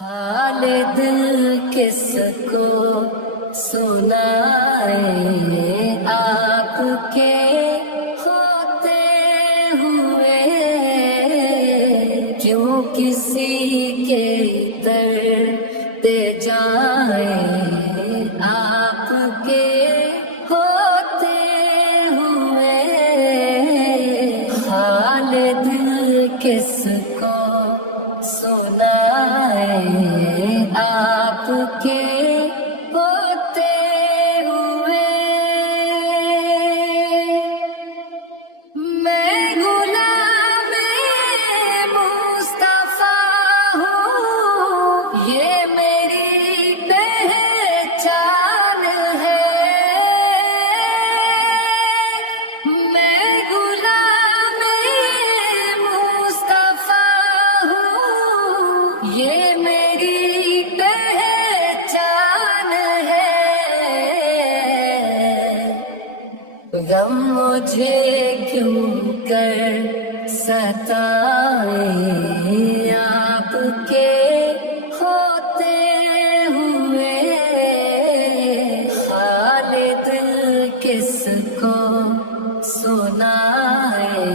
حال دل کس کو سنائے آپ کے ہوتے ہوئے، کیوں کسی کے درتے جائیں آپ کے ہوتے ہوئے، حال دل کس کو سنائے آپ کے ہوتے ہوئے۔ میں غلام مصطفیٰ ہوں، یہ میری پہچان ہے۔ میں غلام مصطفیٰ ہوں، یہ میری پہچان ہے۔ غم مجھے کیوں کر ستائے آپ کے ہوتے ہوئے، حال دل کس کو سنائے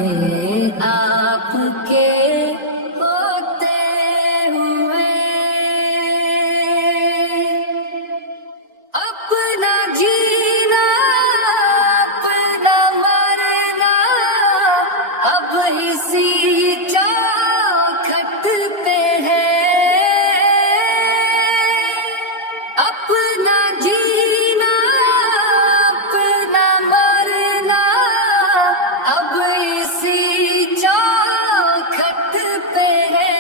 آپ کے ہوتے ہوئے۔ اپنا جینا اپنا مرنا اب اسی چوکھٹ پہ ہے۔ اپنا جینا اپنا مرنا اب اسی چوکھٹ پہ ہے۔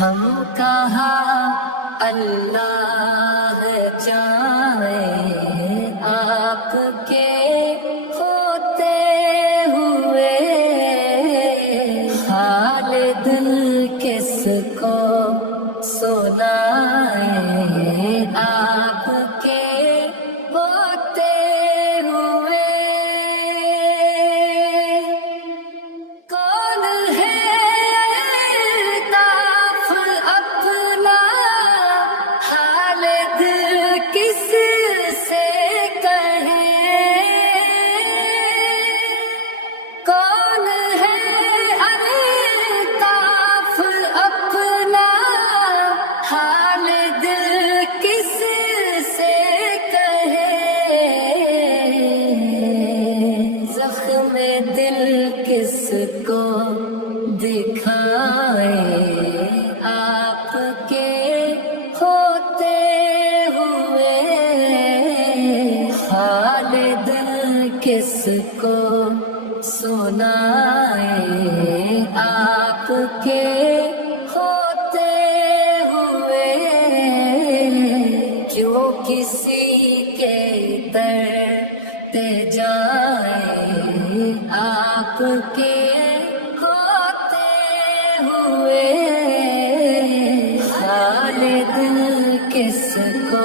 ہم کہاں اللہ جائیں آپ کے ہوتے ہوئے، حال دل کس کو سنائے آپ کے ہوتے ہوئے۔ کون ہے الطاف اپنا، حال دل کس سے کہیں۔ کون ہے الطاف اپنا، حال دل کس سے کہے۔ زخم دل کس کو دکھائے آپ کے ہوتے ہوئے، حال دل کس کو سنائے آپ کے ہوتے ہوئے، کیوں کسی کے درتے جائیں آپ کے ہوتے ہوئے، حال دل کس کو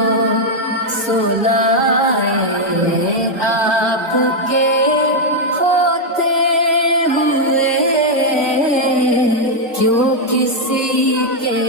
سنائے آپ کے ہوتے ہوئے، کیوں کسی کے